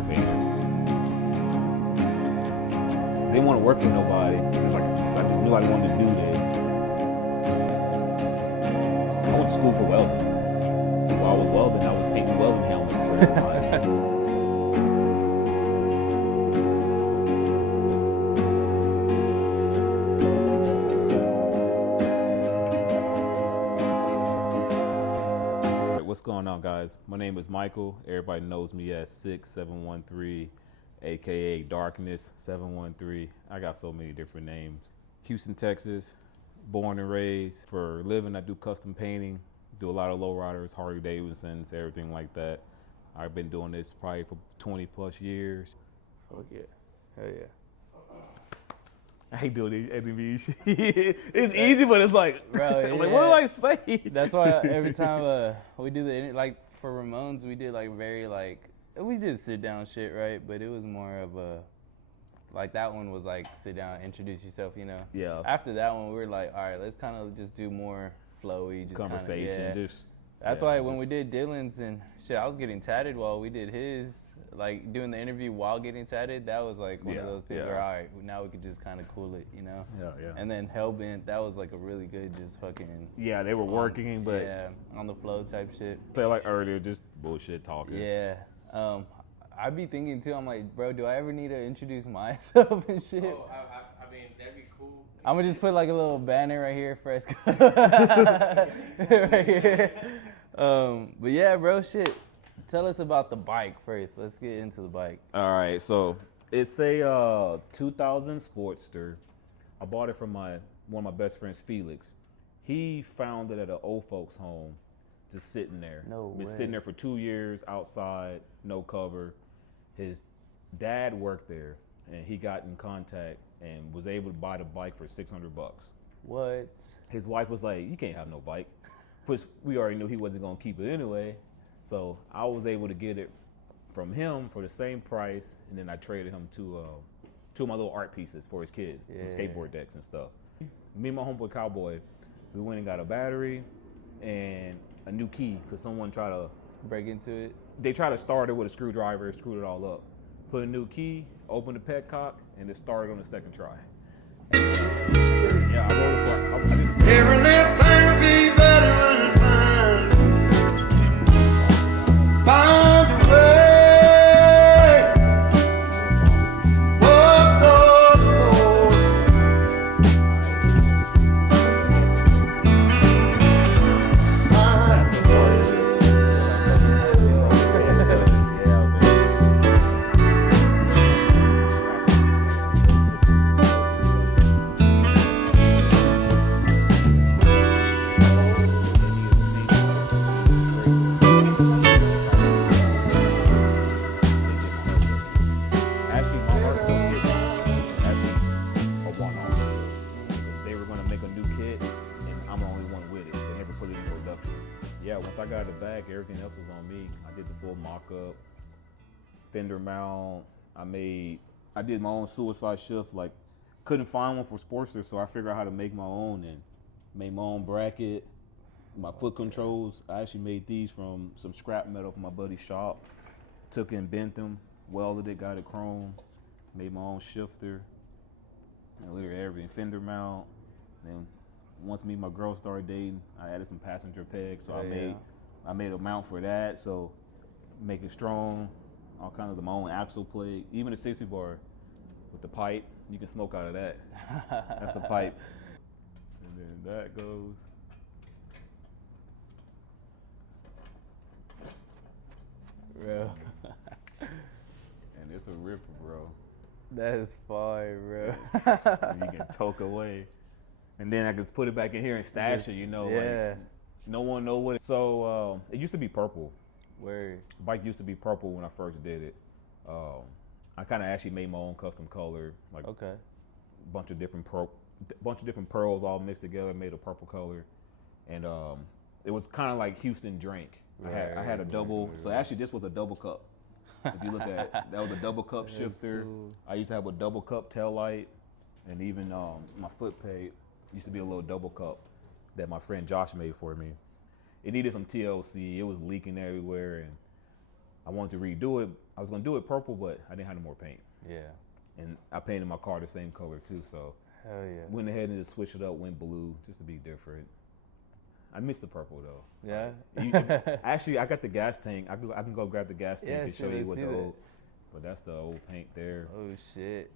car painter. They didn't want to work for nobody. It's like, I just knew I wanted to do this. I went to school for welding. While I was welding, I was painting welding helmets for everybody. What's going on, guys? My name is Michael. Everybody knows me as Sic713, aka Darkness 713. I got so many different names. Houston, Texas, born and raised. For a living, I do custom painting. Do a lot of lowriders, Harley Davidsons, everything like that. I've been doing this probably for 20 plus years. Oh yeah, hell yeah. I hate doing these interview shit. It's easy, but it's like, bro, like, what do I say? That's why every time we do like for Ramones, we did like very like, we did sit down shit, right? But it was more of a, like that one was like sit down, introduce yourself, you know? Yeah. After that one, we were like, all right, let's kind of just do more flowy. Just Conversation, kinda, just. That's why when we did Dylan's and shit, I was getting tatted while we did his. Like doing the interview while getting tatted, that was like one of those things where, all right, now we could just kind of cool it, you know? Yeah. And then Hellbent, that was like a really good just fucking. Yeah, they were working, but. Yeah, on the flow type shit. Say like earlier, just bullshit talking. Yeah. I'd be thinking too, I'm like, bro, do I ever need to introduce myself and shit? Oh, I mean, that'd be cool. I'm gonna just put like a little banner right here, Fresco. Right here. But yeah, bro, shit. Tell us about the bike first. Let's get into the bike. All right, so it's a 2000 Sportster. I bought it from one of my best friends, Felix. He found it at an old folks home, just sitting there. No Been way. sitting there for 2 years outside, no cover. His dad worked there, and he got in contact and was able to buy the bike for $600. What? His wife was like, "You can't have no bike," which we already knew he wasn't gonna keep it anyway. So I was able to get it from him for the same price, and then I traded him two of my little art pieces for his kids, some skateboard decks and stuff. Me and my homeboy Cowboy, we went and got a battery and a new key because someone tried to Break into it? They tried to start it with a screwdriver, screwed it all up. Put a new key, opened the petcock, and it started on the second try. And, yeah, I wrote it for. I did the same. Never left therapy better than mine. Find a way. Walk on the floor. Once I got it back, everything else was on me. I did the full mock-up, fender mount. I did my own suicide shift. Like, couldn't find one for Sportster, so I figured out how to make my own and made my own bracket. My foot controls, I actually made these from some scrap metal from my buddy's shop. Took and bent them, welded it, got it chrome, made my own shifter, and literally everything. Fender mount, then. Once me and my girl started dating, I added some passenger pegs, so I made a mount for that. So make it strong, all kinds of my own axle plate, even a 60 bar with the pipe. You can smoke out of that. That's a pipe. And then that goes. Bro. And it's a ripper, bro. That is fire, bro. You can toke away. And then I could put it back in here and stash it, you know. Yeah. Like, no one know what it. So it used to be purple. Word. Bike used to be purple when I first did it. I kind of actually made my own custom color, like Okay. bunch of different pearls all mixed together, made a purple color, and it was kind of like Houston Drink. I had a double. So actually, this was a double cup. If you look at it, that was a double cup shifter. Cool. I used to have a double cup tail light, and even my foot peg used to be a little double cup that my friend Josh made for me. It needed some TLC. It was leaking everywhere, and I wanted to redo it. I was gonna do it purple, but I didn't have no more paint. Yeah. And I painted my car the same color too, so Hell yeah. went ahead and just switched it up, went blue, just to be different. I miss the purple though. Yeah. Actually, I got the gas tank. I can go grab the gas tank Yeah, and show shit, you let's what see the that. old. But that's the old paint there. Oh shit.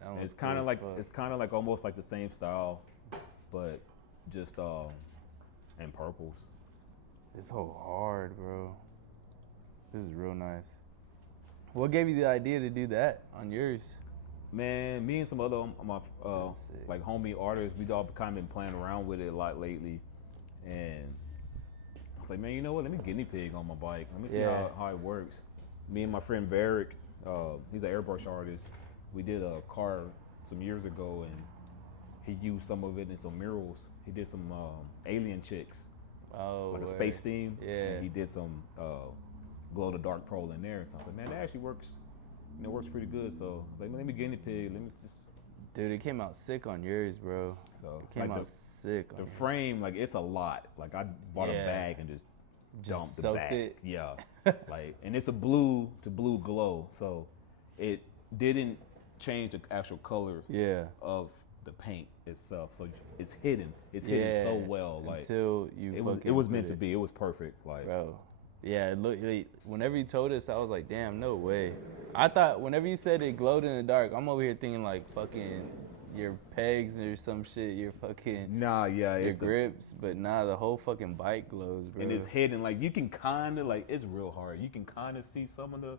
That And one's it's kind cool of as like fuck. it's kind of like almost like the same style, but just in purples. It's so hard, bro. This is real nice. What gave you the idea to do that on yours? Man, me and some other my That's sick. like homie artists, we all kind of been playing around with it a lot lately, and I was like, man, you know what? Let me guinea pig on my bike. Let me see Yeah. how it works. Me and my friend Varick, he's an airbrush artist. We did a car some years ago, and he used some of it in some murals. He did some alien chicks, Oh, like a word. space theme. Yeah. And he did some glow in the dark pearl in there. So I was like, man, that actually works. You know, works pretty good. So like, let me guinea pig. Let me just. Dude, it came out sick on yours, bro. So It came like out sick. the on yours. frame, like it's a lot. Like I bought a Yeah. bag and just dumped the soaked bag. it. Yeah. Like, and it's a blue to blue glow, so it didn't change the actual color Yeah. of the paint itself. So it's hidden. It's hidden so Yeah, well. Like until you it was fucking meant put to be. It was perfect. Like Bro. Yeah, look, whenever you told us, I was like, damn, no way. I thought whenever you said it glowed in the dark, I'm over here thinking like fucking your pegs or some shit, your fucking nah, yeah, your it's the, grips, but nah, the whole fucking bike glows, bro. and it's hidden. Like you can kind of like it's real hard. You can kind of see some of the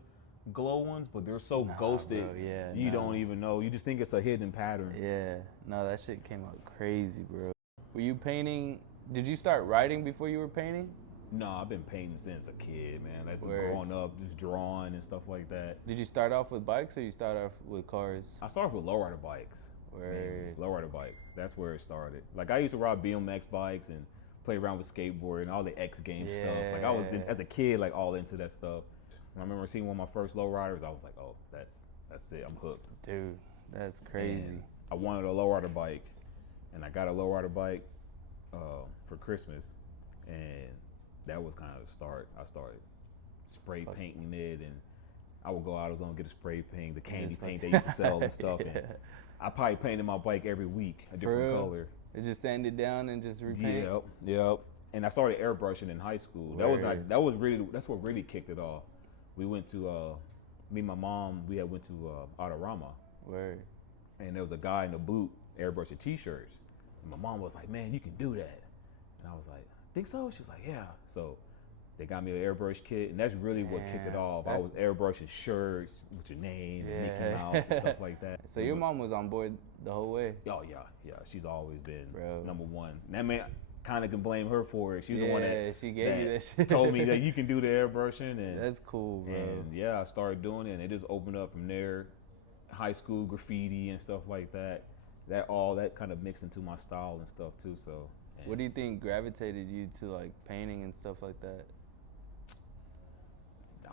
glow ones, but they're so ghosted. bro, yeah, you nah. don't even know. You just think it's a hidden pattern. Yeah, no, that shit came out crazy, bro. Were you painting? Did you start writing before you were painting? No, I've been painting since a kid, man. That's Word. growing up, just drawing and stuff like that. Did you start off with bikes or you start off with cars? I started with lowrider bikes. Word. Lowrider bikes. That's where it started. Like I used to ride BMX bikes and play around with skateboard and all the X Games stuff. Like I was as a kid, like all into that stuff. And I remember seeing one of my first lowriders. I was like, oh, that's it. I'm hooked. Dude, that's crazy. And I wanted a lowrider bike, and I got a lowrider bike for Christmas, and that was kind of the start. I started spray painting it, and I would go out. I was gonna get a spray paint, the candy Just paint fucking- they used to sell and stuff. Yeah. And I probably painted my bike every week a For different real? color. It just sanded down and just repaint? Yep. And I started airbrushing in high school. Word. That's what really kicked it off. We went to me and my mom. We had went to Autorama, Word. and there was a guy in the booth airbrushing T-shirts. And my mom was like, "Man, you can do that." And I was like, "Think so?" She was like, "Yeah." So they got me an airbrush kit, and that's really what kicked it Damn, off. I that's- was airbrushing shirts with your name and Mickey Yeah. Mouse and stuff like that. So your mom was on board the whole way? Oh yeah. She's always been Bro. number one. And I mean, kind of can blame her for it. She's the one Yeah, that she gave you that shit. told me that you can do the airbrushing, and That's cool, bro. and yeah, I started doing it, and it just opened up from there. High school graffiti and stuff like that. That kind of mixed into my style and stuff too. So What do you think gravitated you to like painting and stuff like that?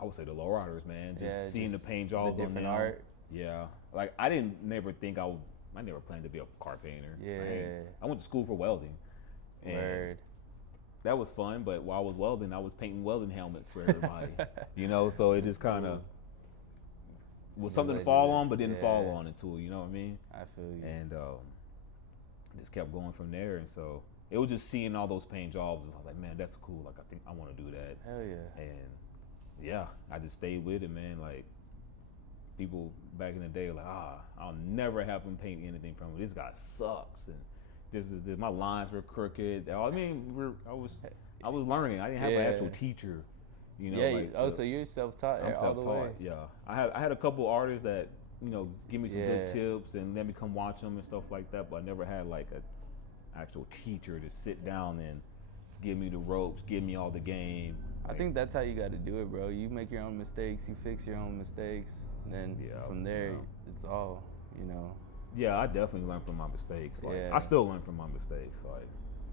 I would say the lowriders, man. Just Yeah, seeing just the paint the jobs on different them. art. Yeah, like I didn't never think I never planned to be a car painter. Yeah. I went to school for welding. And Word. that was fun, but while I was welding, I was painting welding helmets for everybody. So it just kind of was something to led fall you to- on, but didn't fall yeah. on until, you know what I mean? I feel you. And just kept going from there. And so it was just seeing all those paint jobs. I was like, man, that's cool. Like, I think I want to do that. Hell yeah. And yeah, I just stayed with it, man. Like, people back in the day were like, I'll never have him paint anything from it. This guy sucks. And this my lines were crooked. I mean, I was learning. I didn't have an Yeah. actual teacher. You know, Yeah, like so you're self-taught I'm all the way? self-taught. Yeah, I had a couple artists that give me some good Yeah. tips and let me come watch them and stuff like that. But I never had like an actual teacher to sit down and give me the ropes, give me all the game. I think that's how you got to do it, bro. You make your own mistakes, you fix your own mistakes, and then Yeah, from there, yeah. it's all, Yeah, I definitely learned from my mistakes. Like Yeah. I still learn from my mistakes. Like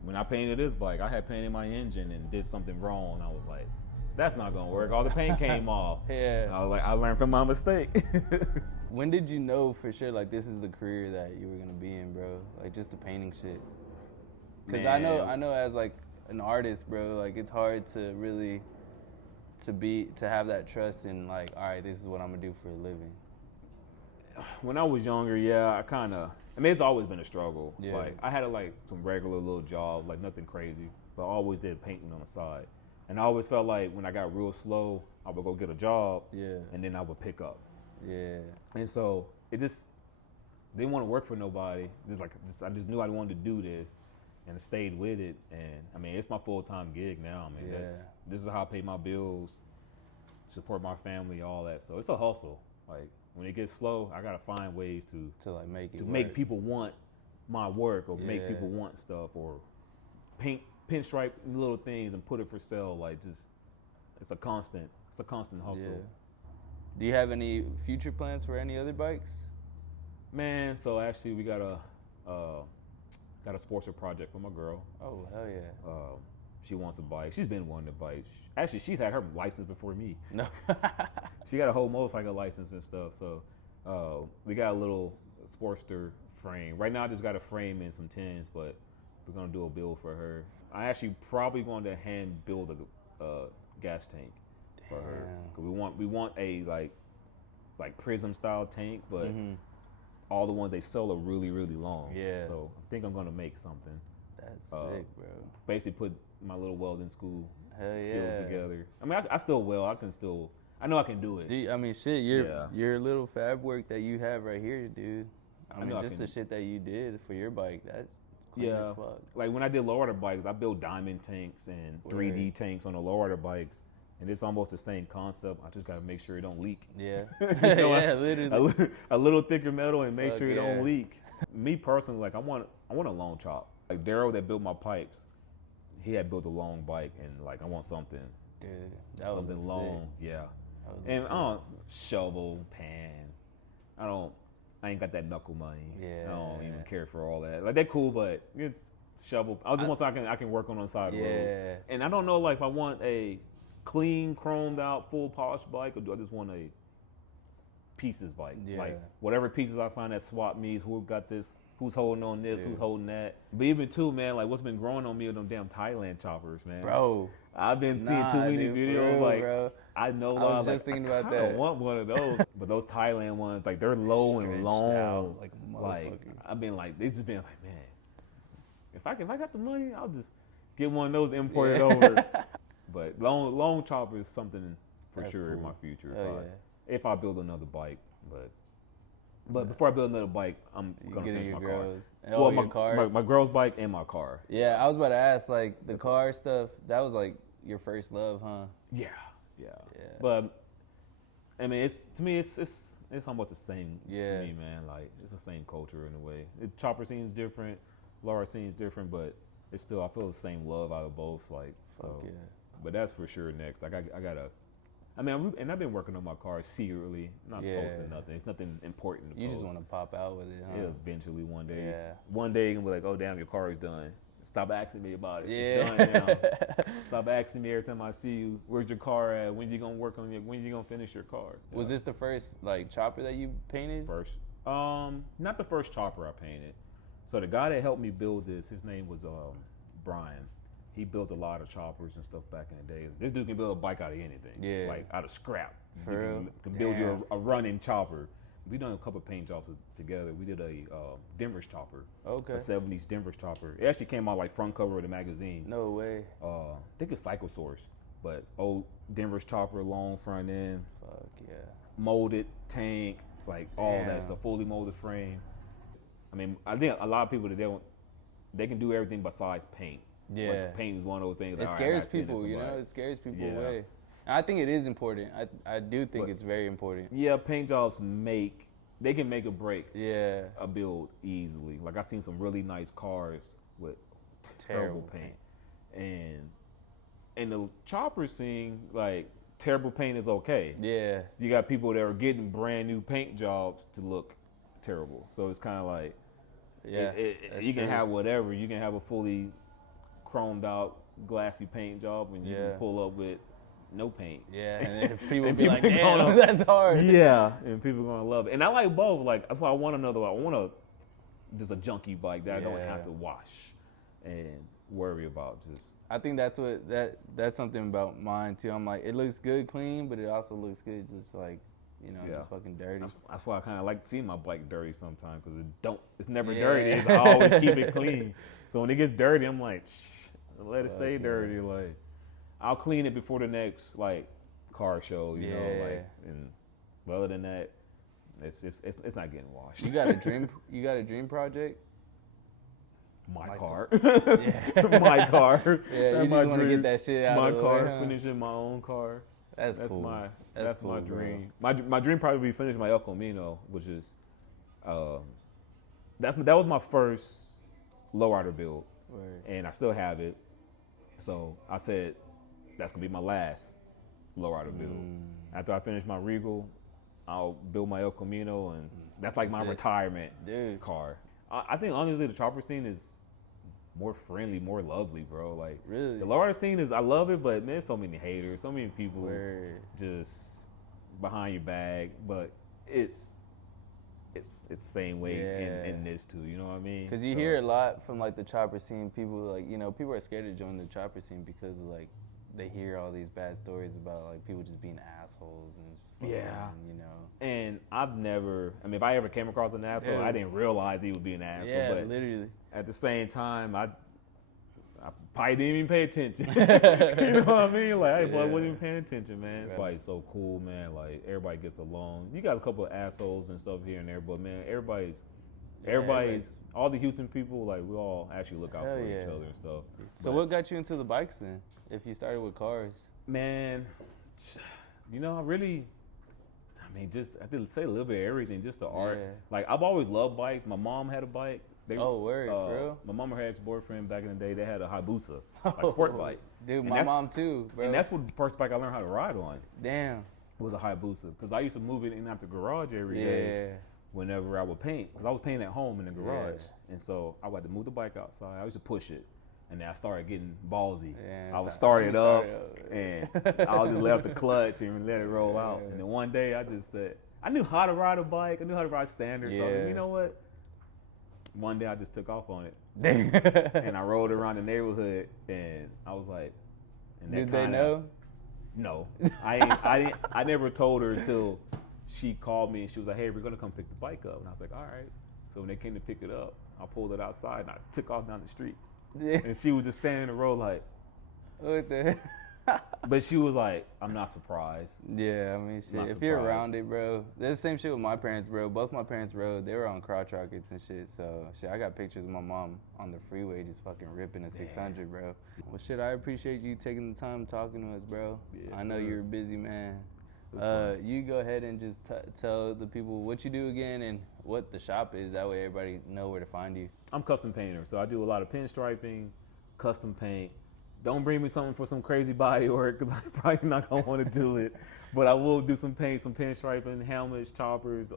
when I painted this bike, I had painted my engine and did something wrong. I was like, that's not gonna work. All the paint came off. Yeah. And I was like, I learned from my mistake. When did you know for sure, like, this is the career that you were going to be in, bro? Like, just the painting shit. Because I know as, like, an artist, bro, like, it's hard to really to have that trust in like, all right, this is what I'm gonna do for a living? When I was younger, yeah, I mean, it's always been a struggle. Yeah. Like, I had like some regular little job, like nothing crazy, but I always did painting on the side. And I always felt like when I got real slow, I would go get a job, Yeah. and then I would pick up. Yeah. And so it just didn't want to work for nobody. I just knew I wanted to do this, and I stayed with it. And I mean, it's my full-time gig now. I mean, Yeah. this is how I pay my bills, support my family, all that. So it's a hustle. Like, when it gets slow, I gotta find ways to like make it make work. people want my work, or make Yeah. people want stuff, or pinstripe little things and put it for sale. Like, just it's a constant hustle. Yeah. Do you have any future plans for any other bikes? Man, so actually we got a Sportster project for my girl. Oh hell yeah. She wants a bike. She's been wanting a bike. Actually, she's had her license before me. No. She got a whole motorcycle license and stuff. So we got a little Sportster frame. Right now, I just got a frame and some tins, but we're gonna do a build for her. I actually probably going to hand build a gas tank for her. 'Cause we want a like prism style tank, but all the ones they sell are really, really long. Yeah. So I think I'm gonna make something. That's sick, bro. Basically put my little welding school Hell skills yeah. together. I mean, I still weld. I know I can do it. I mean, shit, your little fab work that you have right here, dude. I mean, know I just the can- shit that you did for your bike, that's clean Yeah, as fuck. like when I did lowrider bikes, I built diamond tanks and 3D tanks on the lowrider bikes, and it's almost the same concept. I just gotta make sure it don't leak. Yeah. You know, Yeah, literally. a little thicker metal and make Fuck sure it yeah. don't leak. Me personally, like I want a long chop. Like Daryl that built my pipes, he had built a long bike, and like I want something Dude, that something was long, yeah. That would And look I don't shovel, pan. I ain't got that knuckle money. I don't Yeah. even care for all that. Like they're cool, but it's shovel. I just want something I can work on the side of the road. Yeah. And I don't know, like if I want a clean, chromed out, full polished bike, or do I just want a pieces bike? Yeah. Like whatever pieces I find at swap meets, who got this, who's holding on this, Dude. who's holding that. But even too, man, like what's been growing on me are them damn Thailand choppers, man. Bro. I've been seeing too many dude, for videos, real, like bro. I know. I was like, just thinking about I that. want one of those, but those Thailand ones, like they're low and Stretched long. out like a Like motherfucker. I've been like, they just been like, man, if I got the money, I'll just get one of those imported over. But long chopper is something for That's sure in cool. my future. Hell If I build another bike, but before I build another bike, I'm You gonna getting finish your my car. girls. Oh, my, your cars? my girl's bike and my car. Yeah, I was about to ask, like, the car stuff, that was like your first love, huh? Yeah. Yeah. But I mean, to me, it's almost the same Yeah. to me, man. Like it's the same culture in a way. The chopper scene's different, Laura scene's different, but it's still I feel the same love out of both. Like Fuck so, yeah. but that's for sure next. Like I gotta. I mean, I've been working on my car secretly, not Yeah. posting nothing. It's nothing important to You post. just want to pop out with it, huh? Yeah, eventually one day. Yeah. One day you're gonna be like, oh damn, your car is done. Stop asking me about it. Yeah. It's done now. Stop asking me every time I see you. Where's your car at? When you gonna work on it? When you gonna finish your car? Was this the first, like, chopper that you painted? First? Not the first chopper I painted. So the guy that helped me build this, his name was Brian. He built a lot of choppers and stuff back in the day. This dude can build a bike out of anything. Yeah. Like out of scrap. For He real? can build you Damn. a running chopper. We done a couple of paint jobs together. We did a Denver's chopper. Okay. A 70s Denver's chopper. It actually came out like front cover of the magazine. No way. I think it's Cycle Source. But old Denver's chopper, long front end, Fuck yeah. molded tank, like all Damn. that stuff, fully molded frame. I mean, I think a lot of people that they can do everything besides paint. Yeah. Like, paint is one of those things. It Like, all right, I scares gotta send this people, you know? somebody. It scares people Yeah. away. And I think it is important. I do think But- it's very important. Yeah, paint jobs they can make or break Yeah. a build easily. Like I seen some really nice cars with terrible Terrible paint, and the chopper scene, like terrible paint is okay. Yeah. You got people that are getting brand new paint jobs to look terrible. So it's kind of like, Yeah. that's you can true. have whatever. You can have a fully chromed out, glassy paint job, and you Yeah. can pull up with no paint. Yeah, and then people And be like, people damn, gonna- that's hard. Yeah, and people are gonna love it. And I like both. Like that's why I want just a junky bike that I don't Yeah. have to wash. And worry about. Just I think that's something about mine too. I'm like, it looks good clean, but it also looks good just like, just fucking dirty. that's why I kind of like to see my bike dirty sometimes because it's never dirty. I always keep it clean. So when it gets dirty, I'm like, let it stay dirty. Like, I'll clean it before the next like car show, you know, like, and other than that, it's not getting washed. You got a dream project? My car. Yeah. My car. Yeah, you just want to get that shit out my of the car, way, huh? finishing my own car. That's cool. That's cool, my bro. dream. My dream probably would be finish my El Camino, which is that was my first lowrider build. Word. And I still have it. So I said that's gonna be my last lowrider build. After I finish my Regal, I'll build my El Camino, and that's like my retirement car. I think honestly the chopper scene is more friendly, more lovely, bro. Like, really, the lowrider scene I love it, but man, there's so many haters, so many people just behind your back. But it's the same way in this too. You know what I mean? Because you hear a lot from like the chopper scene. People like people are scared to join the chopper scene because of, like, they hear all these bad stories about like people just being assholes and And I've never. I mean, if I ever came across an asshole, I didn't realize he would be an asshole. Yeah, but literally. At the same time, I probably didn't even pay attention. You know what I mean? Like, hey, boy, I wasn't even paying attention, man. It's like so cool, man. Like, everybody gets along. You got a couple of assholes and stuff here and there, but man, everybody's all the Houston people, like, we all actually look out for each other and stuff. So what got you into the bikes then? If you started with cars, man, I did say a little bit of everything, just the art. Like, I've always loved bikes. My mom had a bike. Word, bro. My mom and her ex-boyfriend back in the day, they had a Hayabusa, like sport bike. Dude, my mom too, bro. And that's what the first bike I learned how to ride on. Damn. Was a Hayabusa, because I used to move it in and out the garage every day. Whenever I would paint, because I was painting at home in the garage, and so I would have to move the bike outside. I used to push it. And then I started getting ballsy. I would start it up, and I would just let up the clutch and let it roll out. And then one day I just said, I knew how to ride a bike. I knew how to ride standard. So you know what? One day I just took off on it. And I rode around the neighborhood, and I was like, did they know? No. I never told her until she called me, and she was like, hey, we're going to come pick the bike up. And I was like, all right. So when they came to pick it up, I pulled it outside, and I took off down the street. And she was just standing in the road like, what the hell? But she was like, I'm not surprised. Yeah, I mean, shit. If you're around it, bro. That's the same shit with my parents, bro. Both my parents rode. They were on crotch rockets and shit. So, shit, I got pictures of my mom on the freeway just fucking ripping a 600, bro. Well, shit, I appreciate you taking the time talking to us, bro. Yes, I know you're a busy man. You go ahead and just tell the people what you do again and what the shop is. That way everybody know where to find you. I'm a custom painter, so I do a lot of pinstriping, custom paint. Don't bring me something for some crazy body work, because I'm probably not going to want to do it. But I will do some paint, some pinstriping, helmets, choppers.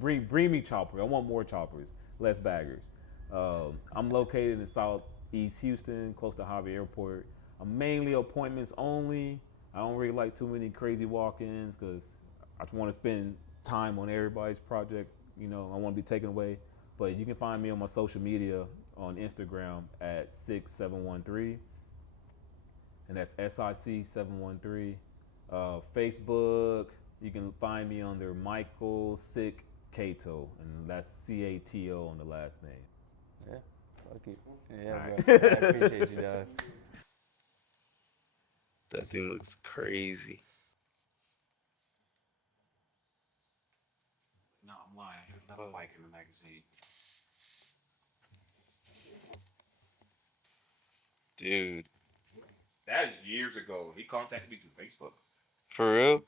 Bring me choppers. I want more choppers, less baggers. I'm located in Southeast Houston, close to Harvey Airport. I'm mainly appointments only. I don't really like too many crazy walk-ins, because I just want to spend time on everybody's project. I want to be taken away. But you can find me on my social media on Instagram at Sic713. And that's SIC713. Facebook, you can find me under Michael Sic Cato, and that's Cato on the last name. Yeah, fuck it. Yeah, right. bro. I appreciate you, dog. That thing looks crazy. No, I'm lying. There's another bike in the magazine. Dude. That is years ago. He contacted me through Facebook. For real?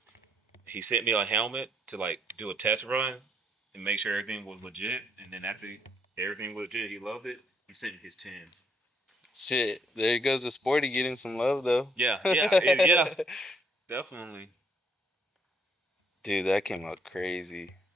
He sent me a helmet to do a test run and make sure everything was legit. And then after everything was legit, he loved it. He sent me his 10s. Shit, there goes the Sporty getting some love, though. Yeah, definitely. Dude, that came out crazy.